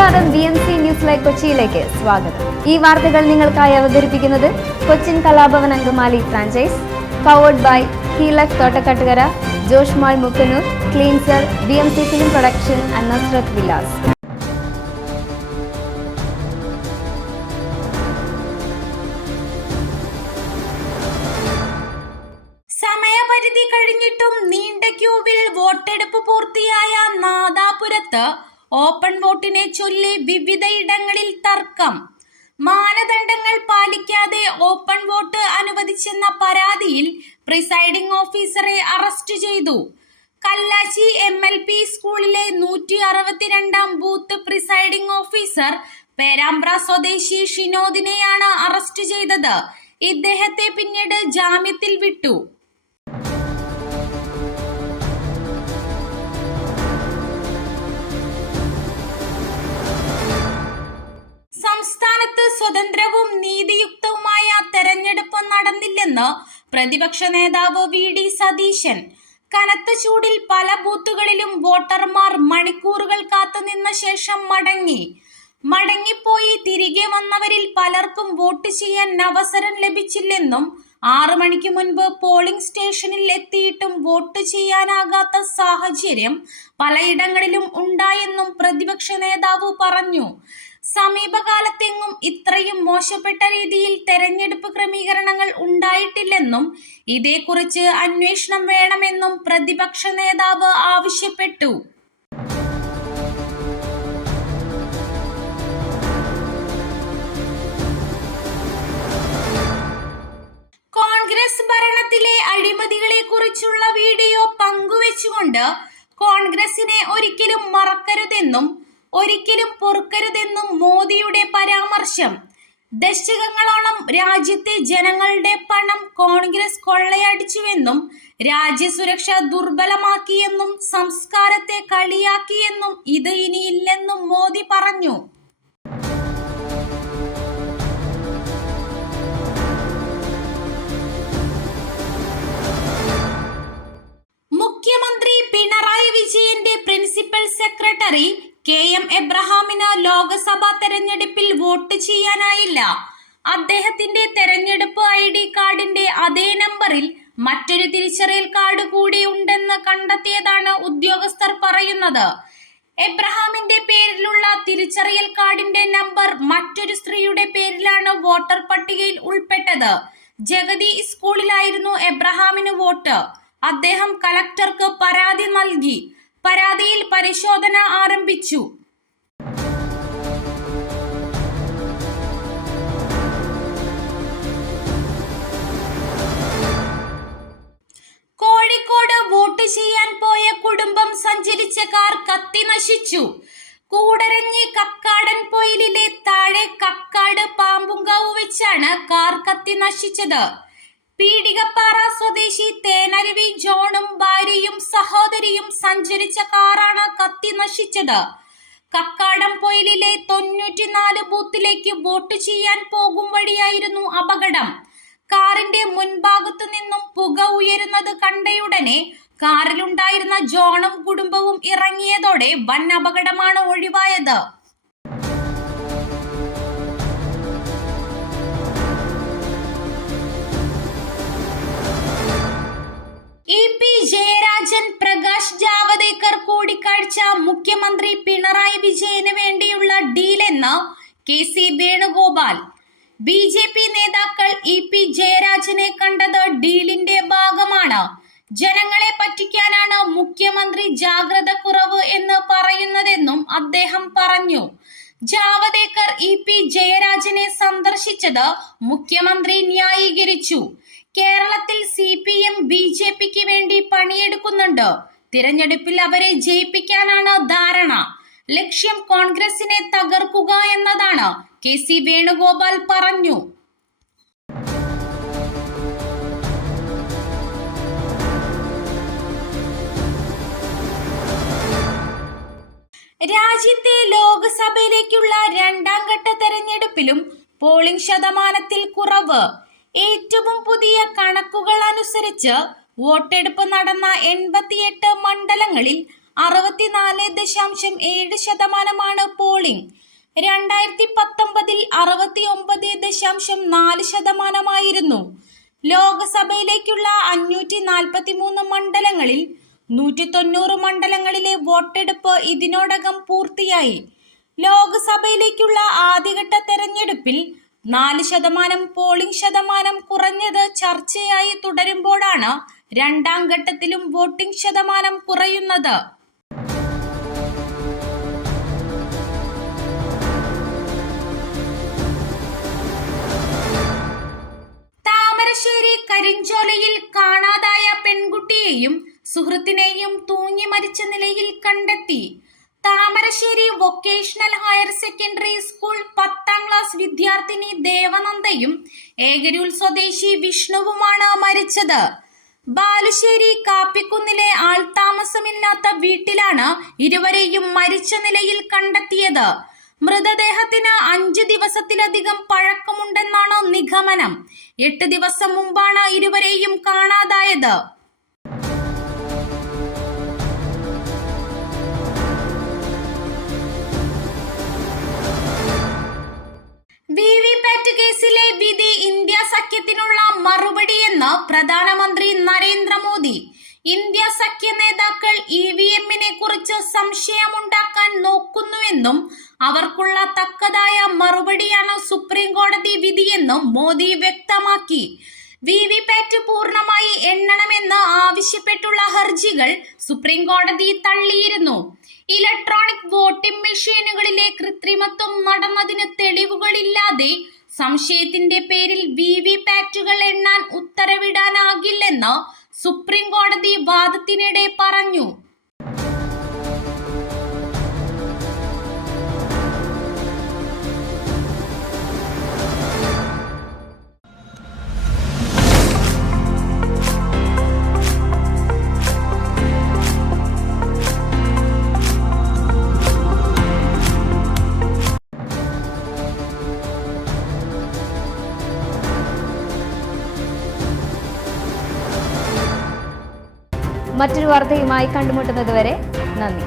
നമസ്കാരം, BMC news live കൊച്ചിയിലേക്ക് സ്വാഗതം. ഈ വാർത്തകൾ നിങ്ങൾക്കായി അവതരിപ്പിക്കുന്നത് Cochin Kalabhavan Angamaly franchise, powered by ഹീലക് Thottakattukara, Josh mall Mukkannur, cleanser, BMC film production and Nazrath Vilas. സമയപരിധി കഴിഞ്ഞിട്ടും നീണ്ട ക്യൂവിൽ വോട്ടെടുപ്പ് പൂർത്തിയായ നാദാപുരത്ത് ഓപ്പൺ വോട്ടിനെ ചൊല്ലി വിവിധയിടങ്ങളിൽ തർക്കം. മാനദണ്ഡങ്ങൾ പാലിക്കാതെ ഓപ്പൺ വോട്ട് അനുവദിച്ചെന്ന പരാതിയിൽ പ്രിസൈഡിംഗ് ഓഫീസറെ അറസ്റ്റ് ചെയ്തു. കല്ലാച്ചി MLP സ്കൂളിലെ 162 ബൂത്ത് പ്രിസൈഡിംഗ് ഓഫീസർ പേരാമ്പ്ര സ്വദേശി ഷിനോദിനെയാണ് അറസ്റ്റ് ചെയ്തത്. ഇദ്ദേഹത്തെ പിന്നീട് ജാമ്യത്തിൽ വിട്ടു. സംസ്ഥാനത്ത് സ്വതന്ത്രവും നീതിയുക്തവുമായ തെരഞ്ഞെടുപ്പ് നടന്നില്ലെന്ന് പ്രതിപക്ഷ നേതാവ് VD സതീശൻ. കനത്ത ചൂടിൽ പല ബൂത്തുകളിലും വോട്ടർമാർ മണിക്കൂറുകൾ കാത്തുനിന്ന ശേഷം മടങ്ങിപ്പോയി തിരികെ വന്നവരിൽ പലർക്കും വോട്ട് ചെയ്യാൻ അവസരം ലഭിച്ചില്ലെന്നും 6 മണിക്ക് മുൻപ് പോളിംഗ് സ്റ്റേഷനിൽ എത്തിയിട്ടും വോട്ട് ചെയ്യാനാകാത്ത സാഹചര്യം പലയിടങ്ങളിലും ഉണ്ടായെന്നും പ്രതിപക്ഷ നേതാവ് പറഞ്ഞു. സമീപകാലത്തെങ്ങും ഇത്രയും മോശപ്പെട്ട രീതിയിൽ തെരഞ്ഞെടുപ്പ് ക്രമീകരണങ്ങൾ ഉണ്ടായിട്ടില്ലെന്നും ഇതേക്കുറിച്ച് അന്വേഷണം വേണമെന്നും പ്രതിപക്ഷ നേതാവ് ആവശ്യപ്പെട്ടു. കോൺഗ്രസ് ഭരണത്തിലെ അഴിമതികളെ കുറിച്ചുള്ള വീഡിയോ പങ്കുവെച്ചുകൊണ്ട് കോൺഗ്രസിനെ ഒരിക്കലും മറക്കരുതെന്നും ഒരിക്കലും പൊറുക്കരുതെന്നും മോദിയുടെ പരാമർശം. ദശകങ്ങളോളം രാജ്യത്തെ ജനങ്ങളുടെ പണം കോൺഗ്രസ് കൊള്ളയടിച്ചുവെന്നും രാജ്യസുരക്ഷ ദുർബലമാക്കിയെന്നും സംസ്കാരത്തെ കളിയാക്കിയെന്നും ഇത് ഇനിയില്ലെന്നും മോദി പറഞ്ഞു. മുഖ്യമന്ത്രി പിണറായി വിജയന്റെ പ്രിൻസിപ്പൽ സെക്രട്ടറി KM എബ്രഹാമിന് ലോക്സഭാ തെരഞ്ഞെടുപ്പിൽ വോട്ട് ചെയ്യാനായില്ല. അദ്ദേഹത്തിന്റെ തെരഞ്ഞെടുപ്പ് ID കാർഡിന്റെ അതേ നമ്പറിൽ മറ്റൊരു തിരിച്ചറിയൽ കാർഡ് കൂടി ഉണ്ടെന്ന് കണ്ടെത്തിയതാണ് ഉദ്യോഗസ്ഥർ പറയുന്നത്. എബ്രഹാമിന്റെ പേരിലുള്ള തിരിച്ചറിയൽ കാർഡിന്റെ നമ്പർ മറ്റൊരു സ്ത്രീയുടെ പേരിലാണ് വോട്ടർ പട്ടികയിൽ ഉൾപ്പെട്ടത്. ജഗതി സ്കൂളിലായിരുന്നു എബ്രഹാമിന് വോട്ട്. അദ്ദേഹം കലക്ടർക്ക് പരാതി നൽകി. പരാതിയിൽ പരിശോധന ആരംഭിച്ചു. കോഴിക്കോട് വോട്ട് ചെയ്യാൻ പോയ കുടുംബം സഞ്ചരിച്ച കാർ കത്തി നശിച്ചു. കൂടരഞ്ഞി കക്കാടൻ പൊയിലിലെ താഴെ കക്കാട് പാമ്പുങ്കാവ് വെച്ചാണ് കാർ കത്തി നശിച്ചത്. പീടികപ്പാറ സ്വദേശി തേനരുവി ജോണും ഭാര്യയും സഹോദരിയും സഞ്ചരിച്ച കാറാണ് കത്തി നശിച്ചത്. കക്കാടം പൊയിലിലെ 94 ബൂത്തിലേക്ക് വോട്ട് ചെയ്യാൻ പോകും വഴിയായിരുന്നു അപകടം. കാറിന്റെ മുൻഭാഗത്തു നിന്നും പുക ഉയരുന്നത് കണ്ടയുടനെ കാറിലുണ്ടായിരുന്ന ജോണും കുടുംബവും ഇറങ്ങിയതോടെ വൻ അപകടമാണ് ഒഴിവായത്. EP ജയരാജൻ പ്രകാശ് ജാവദേക്കർ കൂടിക്കാഴ്ച മുഖ്യമന്ത്രി പിണറായി വിജയന് വേണ്ടിയുള്ള ഡീലെന്ന് KC വേണുഗോപാൽ. BJP നേതാക്കൾ EP ജയരാജനെ കണ്ടത് ഡീലിന്റെ ഭാഗമാണ്. ജനങ്ങളെ പറ്റിക്കാനാണ് മുഖ്യമന്ത്രി ജാഗ്രത കുറവ് എന്ന് പറയുന്നതെന്നും അദ്ദേഹം പറഞ്ഞു. ജാവദേക്കർ EP ജയരാജനെ സന്ദർശിച്ചത് മുഖ്യമന്ത്രി ന്യായീകരിച്ചു. കേരളത്തിൽ CPM BJPക്ക് വേണ്ടി പണിയെടുക്കുന്നുണ്ട്. തിരഞ്ഞെടുപ്പിൽ അവരെ ജയിപ്പിക്കാനാണ് ധാരണ. ലക്ഷ്യം കോൺഗ്രസിനെ തകർക്കുക എന്നതാണ്, KC വേണുഗോപാൽ പറഞ്ഞു. രാജ്യത്തെ ലോക്സഭയിലേക്കുള്ള 2ാം ഘട്ട തെരഞ്ഞെടുപ്പിലും പോളിംഗ് ശതമാനത്തിൽ കുറവ്. ഏറ്റവും പുതിയ കണക്കുകൾ അനുസരിച്ച് വോട്ടെടുപ്പ് നടന്ന 88 മണ്ഡലങ്ങളിൽ 64.7% പോളിംഗ്. 2019 69.4% ലോക്സഭയിലേക്കുള്ള 543 മണ്ഡലങ്ങളിൽ 190 മണ്ഡലങ്ങളിലെ വോട്ടെടുപ്പ് ഇതിനോടകം പൂർത്തിയായി. ലോക്സഭയിലേക്കുള്ള ആദ്യഘട്ട തെരഞ്ഞെടുപ്പിൽ 4% പോളിംഗ് ശതമാനം കുറഞ്ഞത് ചർച്ചയായി തുടരുമ്പോഴാണ് രണ്ടാം ഘട്ടത്തിലും വോട്ടിംഗ് ശതമാനം കുറയുന്നത്. താമരശ്ശേരി കരിഞ്ചോലയിൽ കാണാതായ പെൺകുട്ടിയെയും സുഹൃത്തിനെയും തൂങ്ങി മരിച്ച നിലയിൽ കണ്ടെത്തി. Thamarassery vocational higher secondary school 10ാം class വിദ്യാർത്ഥിനി ദേവനന്ദയും ഏകരൂൽ സ്വദേശി വിഷ്ണുവുമാണ് മരിച്ചത്. ബാലുശ്ശേരി കാപ്പിക്കുന്നിലെ ആൾതാമസമില്ലാത്ത വീട്ടിലാണ് ഇരുവരെയും മരിച്ച നിലയിൽ കണ്ടെത്തിയത്. മൃതദേഹത്തിന് 5 ദിവസത്തിലധികം പഴക്കമുണ്ടെന്നാണ് നിഗമനം. 8 ദിവസം മുമ്പാണ് ഇരുവരെയും കാണാതായത്. വിവിപാറ്റ് കേസിലെ വിധി ഇന്ത്യ സഖ്യത്തിനുള്ള മറുപടിയെന്ന് പ്രധാനമന്ത്രി നരേന്ദ്രമോദി. ഇന്ത്യ സഖ്യ നേതാക്കൾ EVM-നെ കുറിച്ച് സംശയമുണ്ടാക്കാൻ നോക്കുന്നുവെന്നും അവർക്കുള്ള തക്കതായ മറുപടിയാണ് സുപ്രീം കോടതി വിധിയെന്നും മോദി വ്യക്തമാക്കി. വിവിപാറ്റ് പൂർണ്ണമായി എണ്ണണമെന്ന് ആവശ്യപ്പെട്ടുള്ള ഹർജികൾ സുപ്രീം കോടതി തള്ളിയിരുന്നു. ഇലക്ട്രോണിക് വോട്ടിംഗ് മെഷീനുകളിലെ കൃത്രിമത്വം നടന്നതിന് തെളിവുകളില്ലാതെ സംശയത്തിന്റെ പേരിൽ വിവിപാറ്റുകൾ എണ്ണാൻ ഉത്തരവിടാനാകില്ലെന്ന് സുപ്രീം കോടതി വാദത്തിനിടെ പറഞ്ഞു. മറ്റൊരു വാർത്തയുമായി കണ്ടുമുട്ടുന്നതുവരെ നന്ദി.